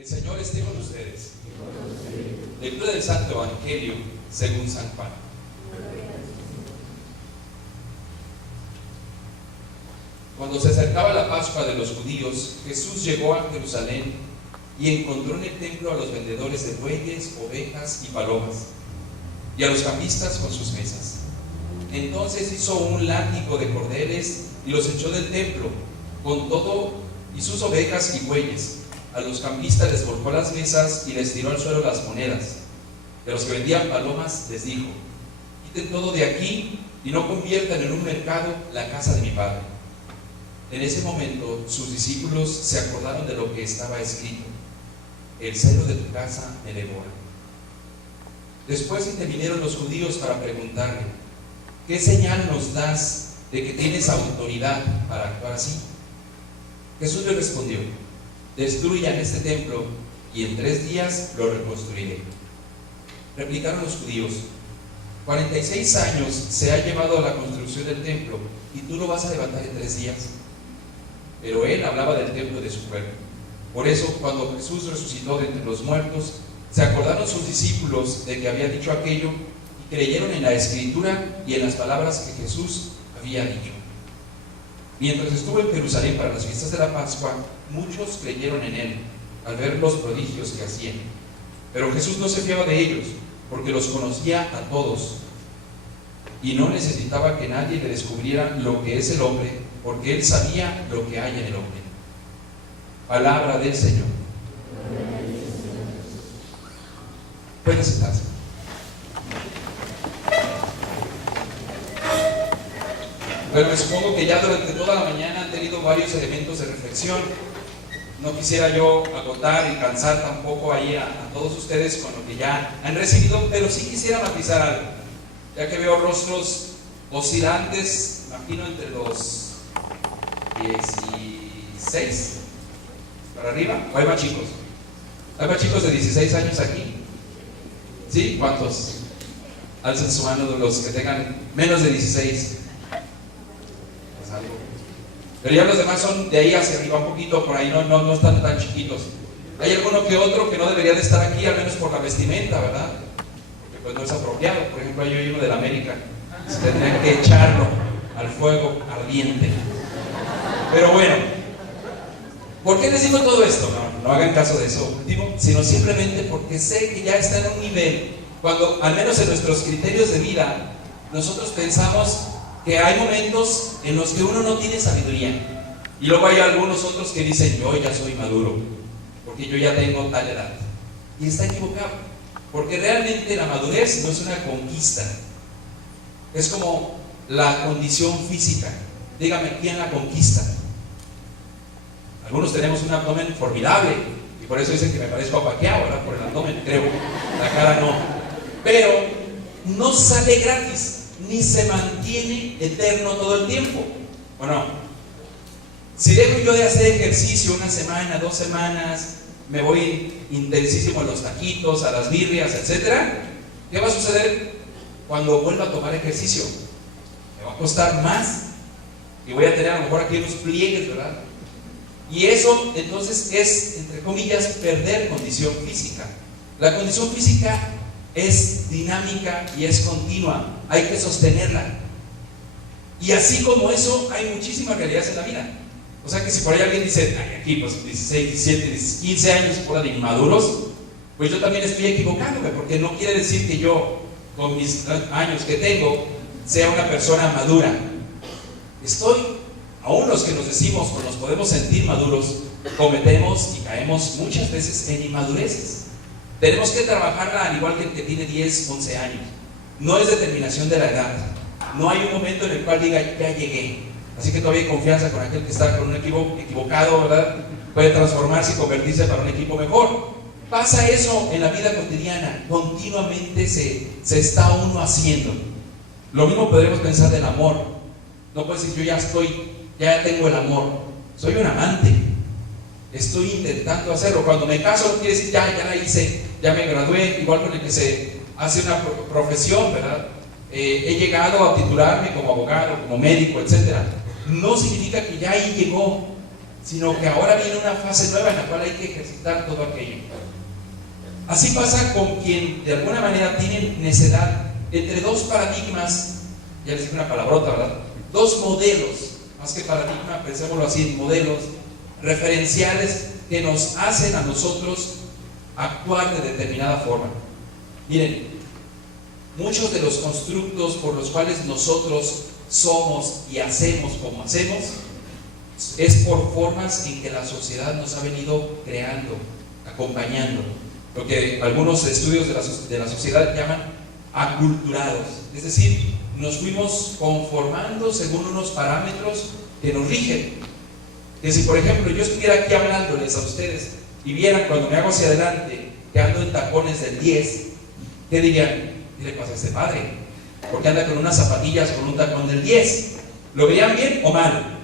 El Señor esté con ustedes. Lectura del Santo Evangelio según San Juan. Cuando se acercaba la Pascua de los judíos, Jesús llegó a Jerusalén y encontró en el templo a los vendedores de bueyes, ovejas y palomas, y a los cambistas con sus mesas. Entonces hizo un látigo de cordeles y los echó del templo, con todo y sus ovejas y bueyes. A los cambistas les volcó las mesas y les tiró al suelo las monedas. De los que vendían palomas les dijo: quiten todo de aquí y no conviertan en un mercado la casa de mi Padre. En ese momento sus discípulos se acordaron de lo que estaba escrito: el celo de tu casa me devora. Después intervinieron los judíos para preguntarle: ¿qué señal nos das de que tienes autoridad para actuar así? Jesús les respondió: destruyan este templo y en 3 días lo reconstruiré. Replicaron los judíos: 46 años se ha llevado a la construcción del templo y tú lo vas a levantar en 3 días. Pero él hablaba del templo de su cuerpo. Por eso, cuando Jesús resucitó de entre los muertos, se acordaron sus discípulos de que había dicho aquello y creyeron en la Escritura y en las palabras que Jesús había dicho. Mientras estuvo en Jerusalén para las fiestas de la Pascua, muchos creyeron en él al ver los prodigios que hacían. Pero Jesús no se fiaba de ellos, porque los conocía a todos y no necesitaba que nadie le descubriera lo que es el hombre, porque él sabía lo que hay en el hombre. Palabra del Señor. Pueden sentarse. Bueno, me supongo que ya durante toda la mañana han tenido varios elementos de reflexión. No quisiera yo agotar y cansar tampoco ahí a todos ustedes con lo que ya han recibido, pero sí quisiera matizar algo, ya que veo rostros oscilantes, imagino entre los 16 para arriba, o hay más chicos. ¿Hay más chicos de 16 años aquí? ¿Sí? ¿Cuántos? Alcen su mano de los que tengan menos de 16. Pues algo. Pero ya los demás son de ahí hacia arriba un poquito, por ahí no están tan chiquitos. Hay alguno que otro que no debería de estar aquí, al menos por la vestimenta, ¿verdad? Porque pues no es apropiado. Por ejemplo, hay uno de la América, se tendrían que echarlo al fuego ardiente. Pero bueno, ¿por qué les digo todo esto? No hagan caso de eso último, sino simplemente porque sé que ya está en un nivel, cuando al menos en nuestros criterios de vida, nosotros pensamos que hay momentos en los que uno no tiene sabiduría. Y luego hay algunos otros que dicen: yo ya soy maduro, porque yo ya tengo tal edad. Y está equivocado, porque realmente la madurez no es una conquista. Es como la condición física. Dígame, ¿quién la conquista? Algunos tenemos un abdomen formidable, y por eso dicen que me parezco a Pacquiao, ¿verdad? Por el abdomen, creo. La cara no. Pero no sale gratis, ni se mantiene eterno todo el tiempo. Bueno, si dejo yo de hacer ejercicio 1 semana, 2 semanas, me voy intensísimo a los taquitos, a las birrias, etcétera, ¿qué va a suceder cuando vuelva a tomar ejercicio? Me va a costar más y voy a tener a lo mejor aquí unos pliegues, ¿verdad? Y eso entonces es, entre comillas, perder condición física. La condición física es dinámica y es continua, hay que sostenerla. Y así como eso, hay muchísimas realidades en la vida. O sea que si por ahí alguien dice: ay, aquí pues 16, 17, 15 años fuera de inmaduros, pues yo también estoy equivocándome, porque no quiere decir que yo, con mis años que tengo, sea una persona madura. Aún los que nos decimos o nos podemos sentir maduros, cometemos y caemos muchas veces en inmadureces. Tenemos que trabajarla al igual que el que tiene 10, 11 años. No es determinación de la edad. No hay un momento en el cual diga: ya llegué. Así que todavía hay confianza con aquel que está con un equipo equivocado, ¿verdad? Puede transformarse y convertirse para un equipo mejor. Pasa eso en la vida cotidiana. Continuamente se está uno haciendo. Lo mismo podremos pensar del amor. No puedes decir: yo ya tengo el amor. Soy un amante. Estoy intentando hacerlo. Cuando me caso, no quiere decir: ya la hice, ya me gradué. Igual con el que se hace una profesión, ¿verdad? He llegado a titularme como abogado, como médico, etc. No significa que ya ahí llegó. sino que ahora viene una fase nueva en la cual hay que ejercitar todo aquello. Así pasa con quien de alguna manera tiene necedad entre dos paradigmas, ya les dije una palabrota, ¿verdad? Dos modelos, más que paradigma, pensémoslo así, modelos referenciales que nos hacen a nosotros actuar de determinada forma. Miren, muchos de los constructos por los cuales nosotros somos y hacemos como hacemos es por formas en que la sociedad nos ha venido creando, acompañando, lo que algunos estudios de la sociedad llaman aculturados, es decir, nos fuimos conformando según unos parámetros que nos rigen. Que si por ejemplo yo estuviera aquí hablándoles a ustedes y vieran cuando me hago hacia adelante que ando en tacones del 10, ¿qué dirían? ¿Qué le pasa a este padre? Porque anda con unas zapatillas con un tacón del 10. ¿Lo verían bien o mal?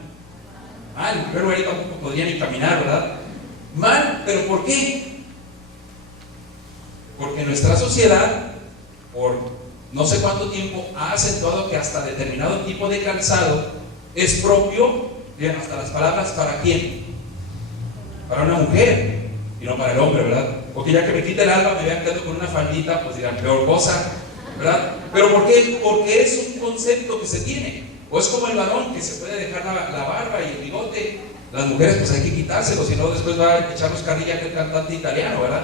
Mal, pero ahí tampoco podría ni caminar, ¿verdad? Mal, ¿pero por qué? Porque nuestra sociedad, por no sé cuánto tiempo, ha acentuado que hasta determinado tipo de calzado es propio, bien, hasta las palabras, ¿para quién? Para una mujer y no para el hombre, ¿verdad? Porque ya que me quita el alma, me vean quedando con una faldita, pues dirán, peor cosa, ¿verdad? ¿Pero por qué? Porque es un concepto que se tiene. O es como el varón que se puede dejar la barba y el bigote. Las mujeres pues hay que quitárselo, si no después va a echarnos carrilla que el cantante italiano, ¿verdad?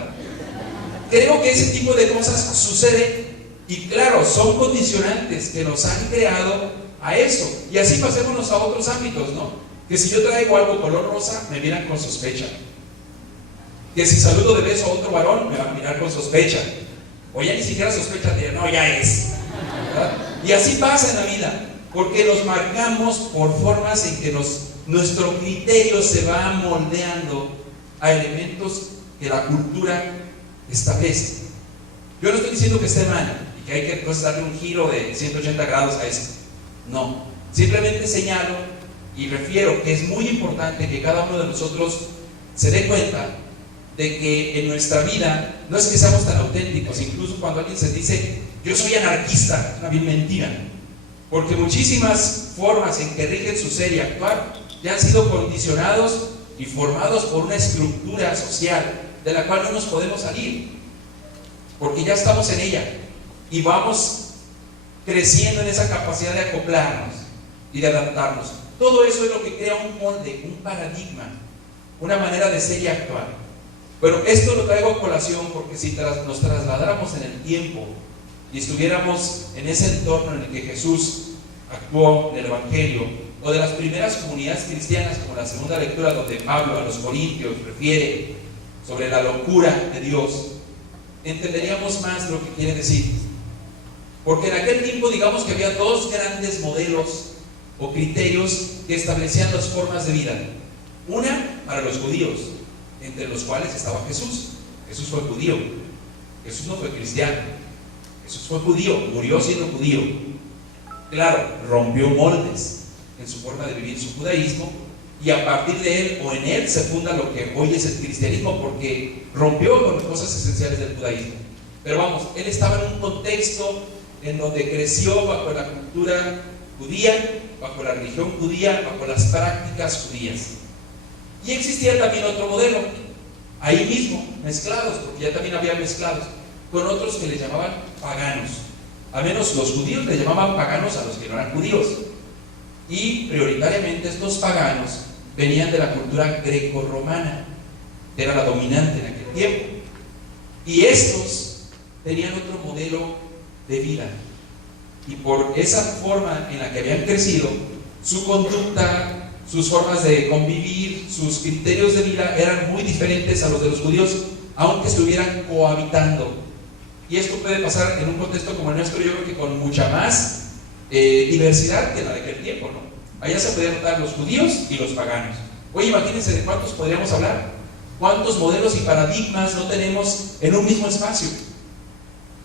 Creo que ese tipo de cosas suceden y claro, son condicionantes que nos han creado a eso. Y así pasémonos a otros ámbitos, ¿no? Que si yo traigo algo color rosa, me miran con sospecha. Que si saludo de beso a otro varón, me van a mirar con sospecha. O ya ni siquiera sospecha, dirán, no, ya es, ¿verdad? Y así pasa en la vida. Porque nos marcamos por formas en que nuestro criterio se va moldeando a elementos que la cultura establece. Yo no estoy diciendo que esté mal y que hay que entonces darle un giro de 180 grados a esto. No, simplemente señalo y refiero que es muy importante que cada uno de nosotros se dé cuenta de que en nuestra vida no es que seamos tan auténticos. Incluso cuando alguien se dice, yo soy anarquista, es una vil mentira. Porque muchísimas formas en que rigen su ser y actuar ya han sido condicionados y formados por una estructura social de la cual no nos podemos salir, porque ya estamos en ella y vamos creciendo en esa capacidad de acoplarnos y de adaptarnos. Todo eso es lo que crea un molde, un paradigma, una manera de ser y actuar. Bueno, esto lo traigo a colación porque si nos trasladáramos en el tiempo y estuviéramos en ese entorno en el que Jesús actuó en el Evangelio, o de las primeras comunidades cristianas, como la segunda lectura donde Pablo a los Corintios refiere sobre la locura de Dios, entenderíamos más lo que quiere decir. Porque en aquel tiempo, digamos que había dos grandes modelos o criterios que establecían las formas de vida. Una para los judíos, entre los cuales estaba Jesús. Jesús fue judío, Jesús no fue cristiano. Jesús fue judío, murió siendo judío. Claro, rompió moldes en su forma de vivir su judaísmo y a partir de él o en él se funda lo que hoy es el cristianismo, porque rompió con cosas esenciales del judaísmo. Pero vamos, él estaba en un contexto en donde creció bajo la cultura judía, bajo la religión judía, bajo las prácticas judías. Y existía también otro modelo, ahí mismo, mezclados, porque ya también había mezclados, con otros que le llamaban paganos. Al menos los judíos le llamaban paganos a los que no eran judíos. Y prioritariamente estos paganos venían de la cultura greco-romana, que era la dominante en aquel tiempo. Y estos tenían otro modelo de vida. Y por esa forma en la que habían crecido, su conducta, sus formas de convivir, sus criterios de vida eran muy diferentes a los de los judíos, aunque estuvieran cohabitando. Y esto puede pasar en un contexto como el nuestro, yo creo que con mucha más diversidad que la de aquel tiempo, ¿no? Allá se podían notar los judíos y los paganos. Oye, imagínense de cuántos podríamos hablar, cuántos modelos y paradigmas no tenemos en un mismo espacio.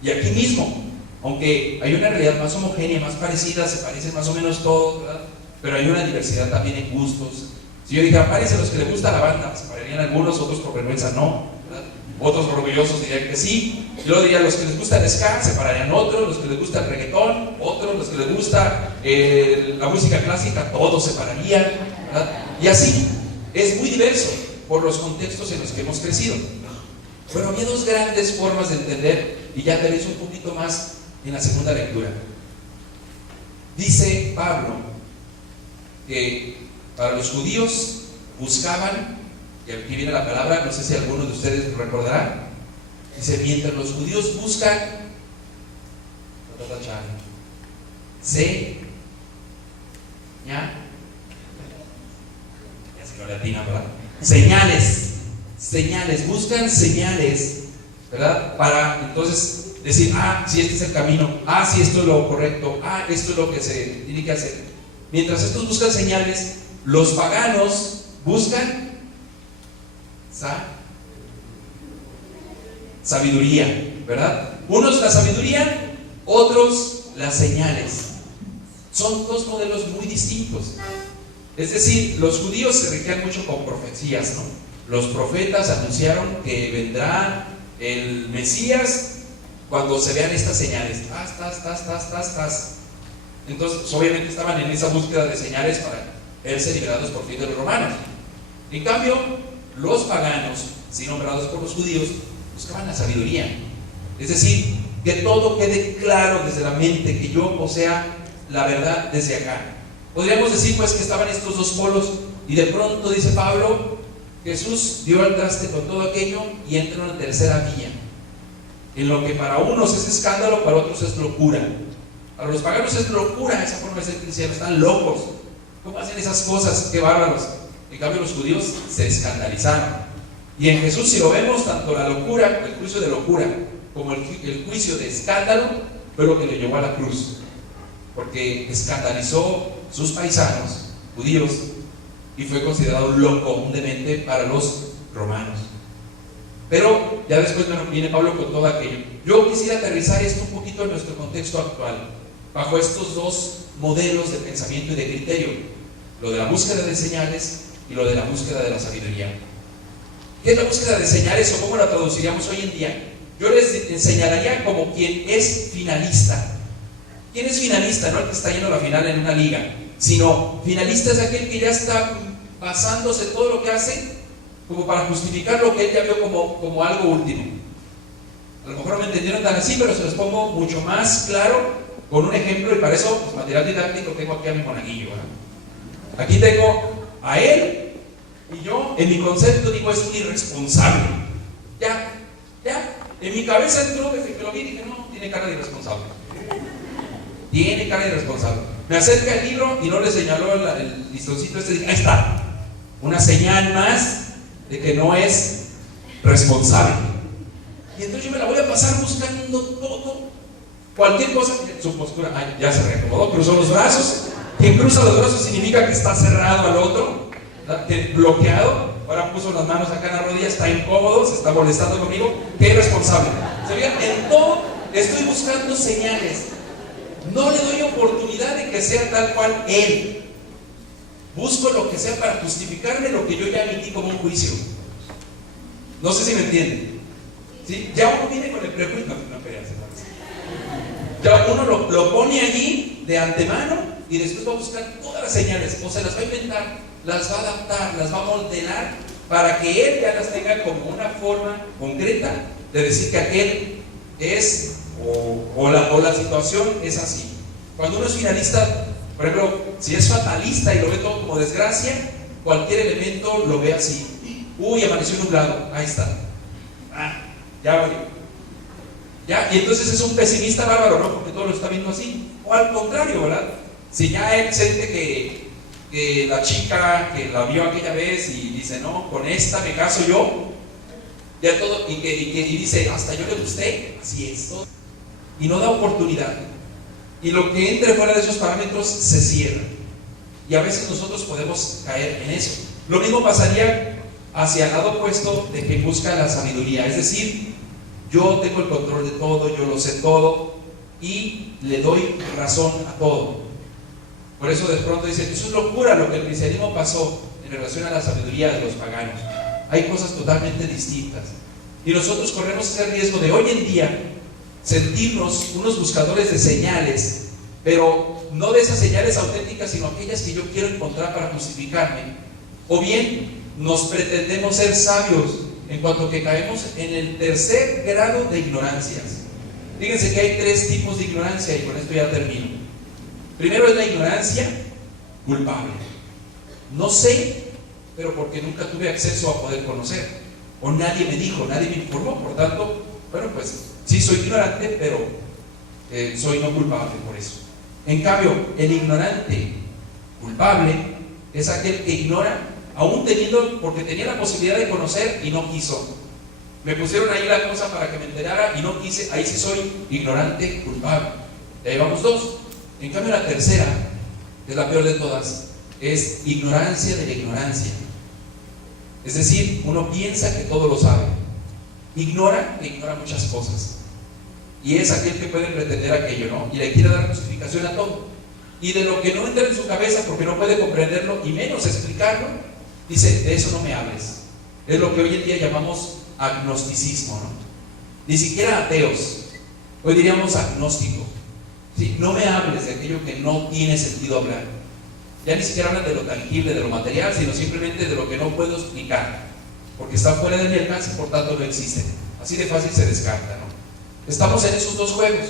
Y aquí mismo, aunque hay una realidad más homogénea, más parecida, se parecen más o menos todos, ¿verdad? Pero hay una diversidad también en gustos. Si yo dijera, párense los que les gusta la banda, se pararían algunos, otros por vergüenza no, ¿verdad? Otros orgullosos dirían que sí. Y luego diría, los que les gusta el ska, se pararían otros, los que les gusta el reggaetón, otros, los que les gusta la música clásica, todos se pararían, ¿verdad? Y así, es muy diverso por los contextos en los que hemos crecido. Pero había dos grandes formas de entender, y ya aterrizo un poquito más en la segunda lectura. Dice Pablo que para los judíos buscaban, y aquí viene la palabra, no sé si alguno de ustedes lo recordará, dice, mientras los judíos buscan señales, buscan señales, ¿verdad? Para entonces decir, si este es el camino, si esto es lo correcto, esto es lo que se tiene que hacer. Mientras estos buscan señales, los paganos buscan sabiduría, ¿verdad? Unos la sabiduría, otros las señales. Son dos modelos muy distintos. Es decir, los judíos se regían mucho con profecías, ¿no? Los profetas anunciaron que vendrá el Mesías cuando se vean estas señales. Entonces, obviamente estaban en esa búsqueda de señales para verse liberados por fin de los romanos. En cambio, los paganos, si nombrados por los judíos, buscaban la sabiduría. Es decir, que todo quede claro desde la mente, que yo posea la verdad desde acá. Podríamos decir pues que estaban estos dos polos, y de pronto dice Pablo, Jesús dio al traste con todo aquello y entra en una tercera vía, en lo que para unos es escándalo, para otros es locura. Para los paganos es locura esa forma de ser cristiano, están locos. ¿Cómo hacen esas cosas? ¡Qué bárbaros! En cambio los judíos se escandalizaron. Y en Jesús, si lo vemos, tanto la locura, el juicio de locura, como el juicio de escándalo, fue lo que le llevó a la cruz, porque escandalizó sus paisanos judíos y fue considerado loco, un demente para los romanos. Pero ya después viene Pablo con todo aquello. Yo quisiera aterrizar esto un poquito en nuestro contexto actual, bajo estos dos modelos de pensamiento y de criterio, lo de la búsqueda de señales y lo de la búsqueda de la sabiduría. ¿Qué es la búsqueda de señales o cómo la traduciríamos hoy en día? Yo les señalaría como quien es finalista. ¿Quién es finalista? No el que está yendo a la final en una liga, sino finalista es aquel que ya está basándose todo lo que hace como para justificar lo que él ya vio como algo último. A lo mejor no me entendieron tan así, pero se los pongo mucho más claro con un ejemplo, y para eso, pues, material didáctico, tengo aquí a mi monaguillo, ¿eh? Aquí tengo a él, y yo en mi concepto digo es un irresponsable. Ya, en mi cabeza entró desde que lo vi, dije no, tiene cara de irresponsable. Tiene cara de irresponsable. Me acerca el libro y no le señaló el listoncito este, dije, ahí está, una señal más de que no es responsable. Y entonces yo me la voy a pasar buscando todo, cualquier cosa, su postura, ya se reacomodó, cruzó los brazos. Quien cruza los brazos significa que está cerrado al otro, bloqueado. Ahora puso las manos acá en la rodilla, está incómodo, se está molestando conmigo. Qué irresponsable. ¿Se fijan? En todo estoy buscando señales. No le doy oportunidad de que sea tal cual él. Busco lo que sea para justificarme lo que yo ya emití como un juicio. No sé si me entienden. ¿Sí? Ya uno viene con el prejuicio. Ya uno lo pone allí de antemano y después va a buscar todas las señales, o se las va a inventar, las va a adaptar, las va a modelar para que él ya las tenga como una forma concreta de decir que aquel es o la situación es así. Cuando uno es finalista, por ejemplo, si es fatalista y lo ve todo como desgracia, cualquier elemento lo ve así. Amaneció nublado, ahí está. Ya voy. Ya, y entonces es un pesimista bárbaro, ¿no? Porque todo lo está viendo así. O al contrario, ¿verdad? Si ya él siente que la chica que la vio aquella vez y dice, no, con esta me caso yo, ya todo, y dice, hasta yo le gusté, así es todo. Y no da oportunidad. Y lo que entre fuera de esos parámetros se cierra. Y a veces nosotros podemos caer en eso. Lo mismo pasaría hacia el lado opuesto de quien busca la sabiduría. Es decir, yo tengo el control de todo, yo lo sé todo y le doy razón a todo. Por eso de pronto dicen, eso es locura lo que el cristianismo pasó en relación a la sabiduría de los paganos. Hay cosas totalmente distintas. Y nosotros corremos ese riesgo de hoy en día sentirnos unos buscadores de señales, pero no de esas señales auténticas, sino aquellas que yo quiero encontrar para justificarme. O bien nos pretendemos ser sabios, en cuanto que caemos en el tercer grado de ignorancias. Fíjense que hay 3 tipos de ignorancia, y con esto ya termino. Primero es la ignorancia culpable. No sé, pero porque nunca tuve acceso a poder conocer, o nadie me dijo, nadie me informó, por tanto, bueno, pues sí soy ignorante, pero soy no culpable por eso. En cambio, el ignorante culpable es aquel que ignora, aún teniendo, porque tenía la posibilidad de conocer y no quiso. Me pusieron ahí la cosa para que me enterara y no quise, ahí sí soy ignorante culpable. Ya llevamos 2. En cambio, la tercera, que es la peor de todas, es ignorancia de la ignorancia. Es decir, uno piensa que todo lo sabe, ignora muchas cosas, y es aquel que puede pretender aquello, ¿no? Y le quiere dar justificación a todo, y de lo que no entra en su cabeza porque no puede comprenderlo y menos explicarlo, dice: de eso no me hables. Es lo que hoy en día llamamos agnosticismo, ¿no? Ni siquiera ateos, hoy diríamos agnóstico. ¿Sí? No me hables de aquello que no tiene sentido hablar. Ya ni siquiera hablan de lo tangible, de lo material, sino simplemente de lo que no puedo explicar, porque está fuera de mi alcance, por tanto no existe. Así de fácil se descarta, ¿no? Estamos en esos 2 juegos.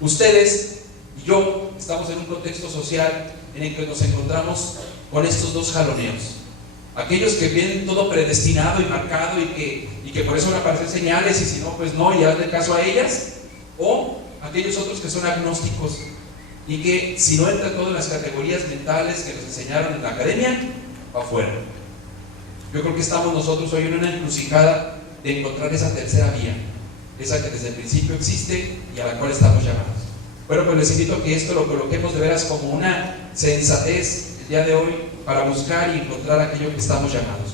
Ustedes y yo estamos en un contexto social en el que nos encontramos con estos 2 jaloneos. Aquellos que ven todo predestinado y marcado y que por eso van a aparecer señales, y si no, pues no, y hazle caso a ellas. O aquellos otros que son agnósticos y que si no entra todo en las categorías mentales que nos enseñaron en la academia, va afuera. Yo creo que estamos nosotros hoy en una encrucijada de encontrar esa tercera vía, esa que desde el principio existe y a la cual estamos llamados. Bueno, pues les invito a que esto lo coloquemos de veras como una sensatez el día de hoy para buscar y encontrar aquello que estamos llamados.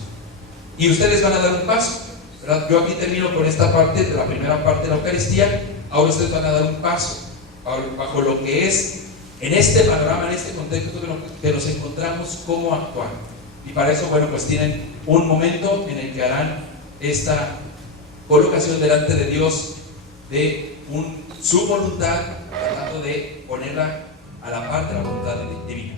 Y ustedes van a dar un paso, ¿verdad? Yo aquí termino con esta parte, de la primera parte de la Eucaristía. Ahora ustedes van a dar un paso bajo lo que es, en este panorama, en este contexto que nos encontramos, cómo actuar. Y para eso, bueno, pues tienen un momento en el que harán esta colocación delante de Dios de su voluntad, tratando de ponerla a la par de la voluntad divina.